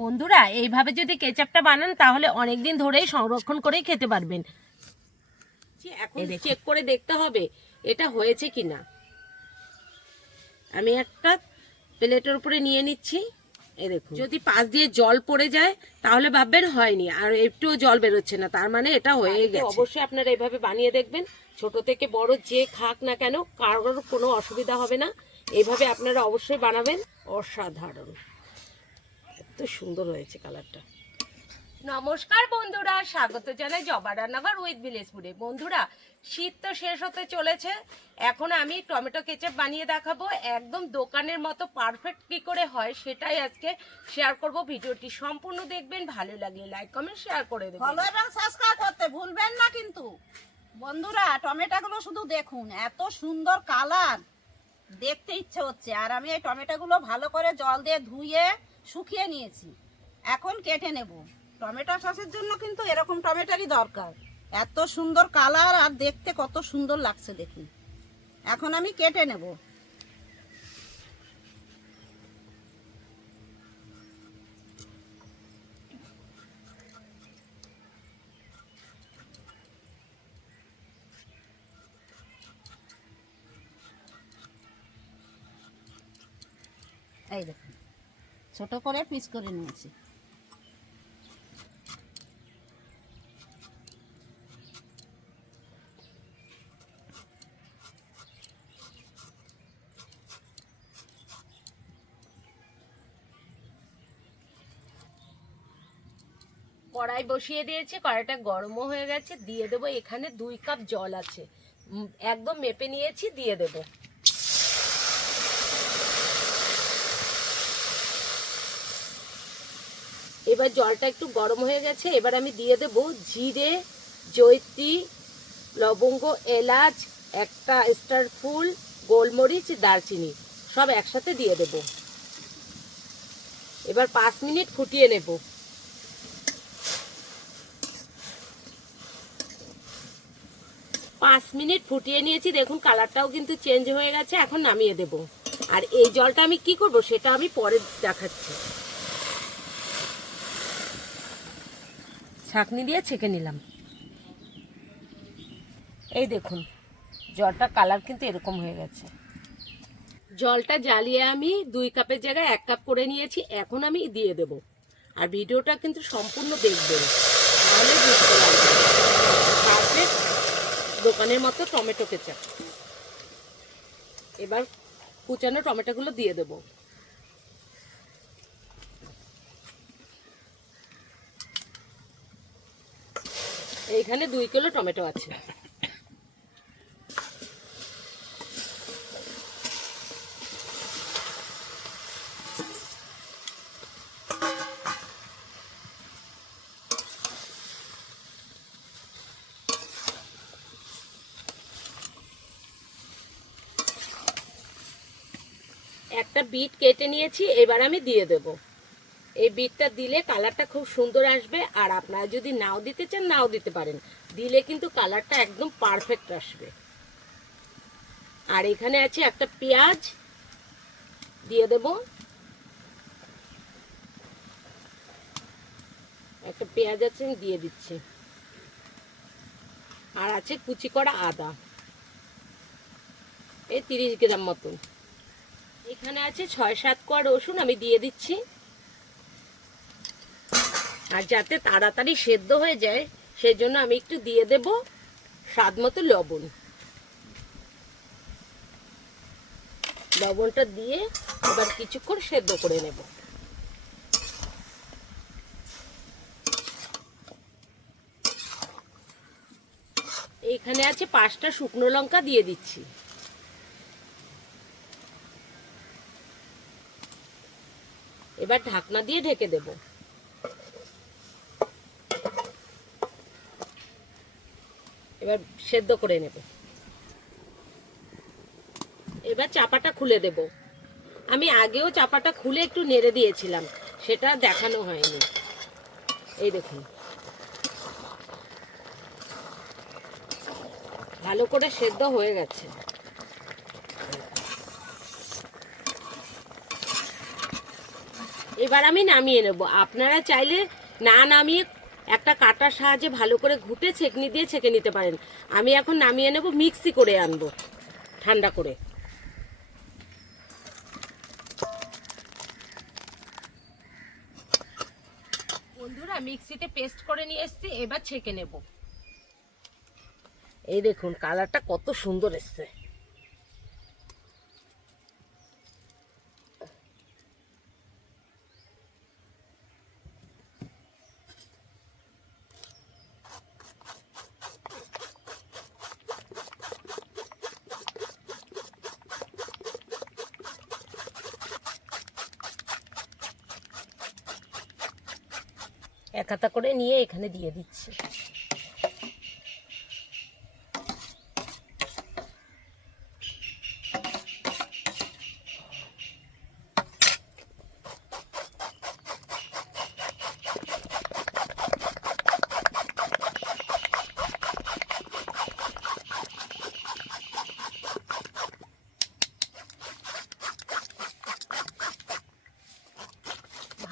বন্ধুরা এইভাবে যদি কেচাপটা বানান তাহলে অনেক দিন ধরেই সংরক্ষণ করেই খেতে পারবেন। এখন চেক করে দেখতে হবে এটা হয়েছে কিনা। আমি একটা প্লেটের উপরে নিয়ে নিচ্ছি। এই দেখুন, যদি পাশ দিয়ে জল পড়ে যায় তাহলে ভাববেন হয়নি, আর একটুও জল বেরোচ্ছে না, তার মানে এটা হয়ে গেছে। অবশ্যই আপনারা এইভাবে বানিয়ে দেখবেন, ছোট থেকে বড় যে খাক না কেন কারোর কোনো অসুবিধা হবে না। এইভাবে আপনারা অবশ্যই বানাবেন। অসাধারণ, এত সুন্দর হয়েছে কালারটা। নমস্কার বন্ধুরা, স্বাগত জানাই জবা রান্নাঘর উইথ ভিলেজ ফুডে। বন্ধুরা, শীত তো শেষ হতে চলেছে, এখন আমি টমেটো কেচাপ বানিয়ে দেখাবো। একদম দোকানের মতো পারফেক্ট কি করে হয় সেটাই আজকে শেয়ার করব। ভিডিওটি সম্পূর্ণ দেখবেন, ভালো লাগলে লাইক কমেন্ট শেয়ার করে দেবেন। ফলো এবং সাবস্ক্রাইব করতে ভুলবেন না কিন্তু। বন্ধুরা, টমেটোগুলো শুধু দেখুন, এত সুন্দর কালার, দেখতে ইচ্ছে হচ্ছে। আর আমি এই টমেটোগুলো ভালো করে জল দিয়ে ধুয়ে শুকিয়ে নিয়েছি, এখন কেটে নেব। টমেটো সসের জন্য কিন্তু এরকম টমেটোরই দরকার। এত সুন্দর কালার আর দেখতে কত সুন্দর লাগছে দেখুন। এখন আমি কেটে নেব। এই দেখুন, ছোট করে পিস করে নিয়েছি। কড়াই বসিয়ে দিয়েছি, কড়াইটা গরমও হয়ে গেছে। দিয়ে দেবো এখানে 2 কাপ জল আছে, একদম মেপে নিয়েছি, দিয়ে দেব। এবার জলটা একটু গরম হয়ে গেছে, এবার আমি দিয়ে দেব জিরে, জয়িত্রী, লবঙ্গ, এলাচ, একটা স্টার ফুল, গোলমরিচ, দারচিনি সব একসাথে দিয়ে দেব। এবার 5 মিনিট ফুটিয়ে নেব। 5 মিনিট ফুটিয়ে নিয়েছি, দেখুন কালারটাও কিন্তু চেঞ্জ হয়ে গেছে। এখন নামিয়ে দেব। আর এই জলটা আমি কি করব সেটা আমি পরে দেখাচ্ছি। ছাঁকনি দিয়ে ছেঁকে নিলাম। এই দেখুন জলটা কালার কিন্তু এরকম হয়ে গেছে। জলটা জ্বালিয়ে আমি 2 কাপের জায়গায় 1 কাপ করে নিয়েছি, এখন আমি দিয়ে দেব। আর ভিডিওটা কিন্তু সম্পূর্ণ দেখবেন, তাহলে বুঝতে পারবেন। পারফেক্ট দোকানের মতো টমেটো কেচাপ। এবার কুচানো টমেটোগুলো দিয়ে দেব। এইখানে 2 কিলো টমেটো আছে। একটা বিট কেটে নিয়েছি, এবার আমি দিয়ে দেব। এই বিটটা দিলে কালারটা খুব সুন্দর আসবে। আর আপনারা যদি নাও দিতে চান নাও দিতে পারেন, দিলে কিন্তু কালারটা একদম পারফেক্ট আসবে। আর এখানে আছে একটা পেঁয়াজ, দিয়ে দেব। একটা পেঁয়াজ আছে, দিয়ে দিচ্ছি। আর আছে কুচি করা আদা, এই 30 গ্রাম মতন। এখানে আছে 6-7 কোয়া রসুন, আমি দিয়ে দিচ্ছি। আর যাতে তাড়াতাড়ি সেদ্ধ হয়ে যায় সেই জন্য আমি একটু দিয়ে দেব স্বাদ মতো লবণ। লবণটা দিয়ে এবার কিছুক্ষণ সেদ্ধ করে নেব। এইখানে আছে 5টা শুকনো লঙ্কা, দিয়ে দিচ্ছি। এবার ঢাকনা দিয়ে ঢেকে দেব। এবার সেদ্ধ করে নেব। এবার চাপাটা খুলে দেব। আমি আগেও চাপাটা খুলে একটু নেড়ে দিয়েছিলাম, সেটা দেখানো হয়নি। এই দেখুন ভালো করে সেদ্ধ হয়ে গেছে। এবার আমি নামিয়ে নেব। আপনারা চাইলে না নামিয়ে একটা কাটার সাহায্যে ভালো করে ঘুটে ছেঁকনি দিয়ে ছেঁকে নিতে পারেন। আমি এখন নামিয়ে নেব, মিক্সি করে আনবো ঠান্ডা করে। বন্ধুরা মিক্সিতে পেস্ট করে নিয়ে এসেছি, এবার ছেঁকে নেব। এই দেখুন কালারটা কত সুন্দর এসছে। এক হাতা করে নিয়ে এখানে দিয়ে দিচ্ছি।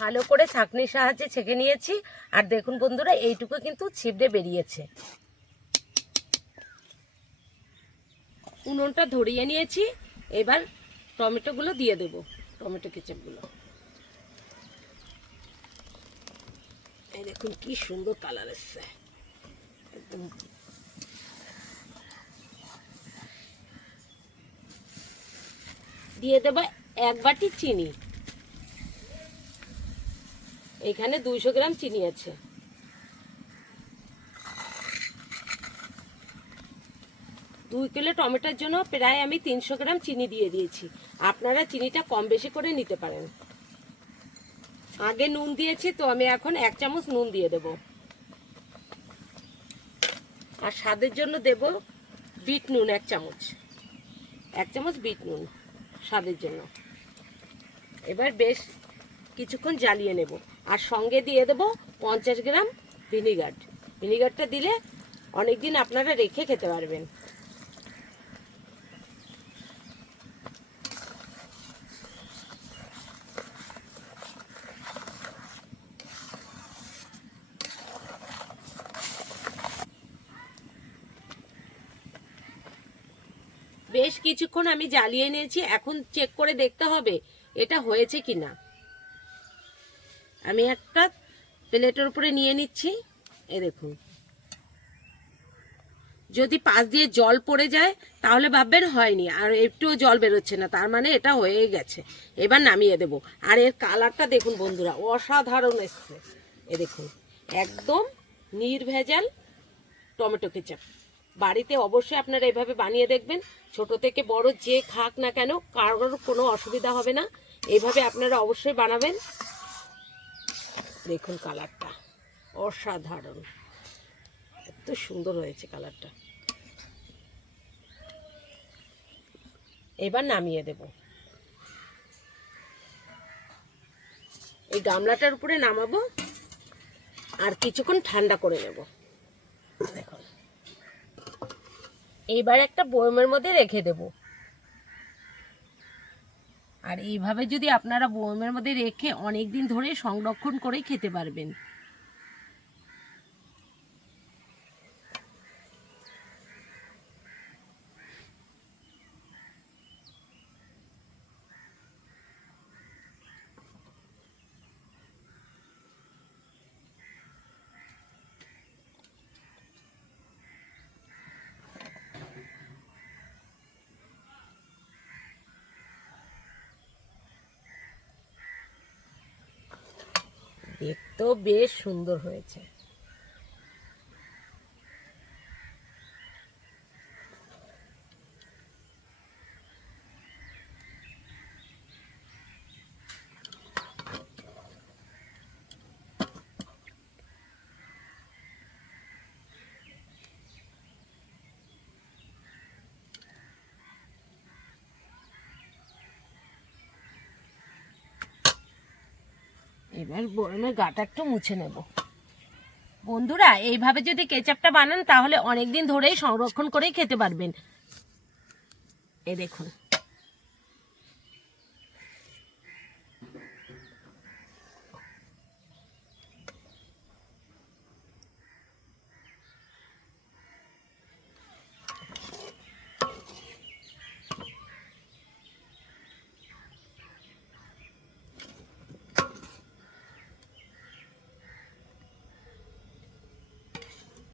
ভালো করে ছাঁকনির সাহায্যে ছেঁকে নিয়েছি। আর দেখুন বন্ধুরা এইটুকু কিন্তু ছিবড়ে বেরিয়েছে। উনুনটা ধরিয়ে নিয়েছি, এবার টমেটোগুলো দিয়ে দেব, টমেটো কেচাপগুলো। এই দেখুন কি সুন্দর কালার এসছে একদম। দিয়ে দেব 1 বাটি চিনি। এখানে 200 গ্রাম চিনি আছে। দুই কিলো টমেটোর জন্য প্রায় আমি 300 গ্রাম চিনি দিয়ে দিয়েছি। আপনারা চিনিটা কম বেশি করে নিতে পারেন। আগে নুন দিয়েছি, তো আমি এখন 1 চামচ নুন দিয়ে দেব। আর স্বাদের জন্য দেব বিট নুন 1 চামচ, 1 চামচ বিট নুন স্বাদের জন্য। এবার বেশ কিছুক্ষণ জ্বালিয়ে নেব। আর সঙ্গে দিয়ে দেব 50 গ্রাম ভিনিগার। ভিনিগারটা দিলে অনেকদিন আপনারা রেখে খেতে পারবেন। বেশ কিছুক্ষণ আমি জ্বালিয়ে নিয়েছি। এখন চেক করে দেখতে হবে এটা হয়েছে কিনা। আমি একটা প্লেটের উপরে নিয়ে নিচ্ছি। এই দেখুন, যদি পাশ দিয়ে জল পড়ে যায় তাহলে ভাববেন হয়নি, আর একটুও জল বেরোচ্ছে না, তার মানে এটা হয়ে গেছে। এবার নামিয়ে দেব। আর এর কালারটা দেখুন বন্ধুরা, অসাধারণ এসছে। এ দেখুন একদম নির্ভেজাল টমেটো কেচাপ। বাড়িতে অবশ্যই আপনারা এভাবে বানিয়ে দেখবেন। ছোট থেকে বড় যে খাক না কেন কারোর কোনো অসুবিধা হবে না। এইভাবে আপনারা অবশ্যই বানাবেন। দেখুন কালারটা অসাধারণ, এত সুন্দর হয়েছে কালারটা। এবার নামিয়ে দেব। এই গামলাটার উপরে নামাবো আর কিছুক্ষণ ঠান্ডা করে নেব। দেখুন এইবার একটা বয়মের মধ্যে রেখে দেব। আর এইভাবে যদি আপনারা বয়মের মধ্যে রেখে অনেক দিন ধরে সংরক্ষণ করে খেতে পারবেন। দেখতেও বেশ সুন্দর হয়েছে। এবার বয়মের গাটা একটু মুছে নেব। বন্ধুরা এইভাবে যদি কেচাপটা বানান তাহলে অনেক দিন ধরেই সংরক্ষণ করেই খেতে পারবেন। এই দেখুন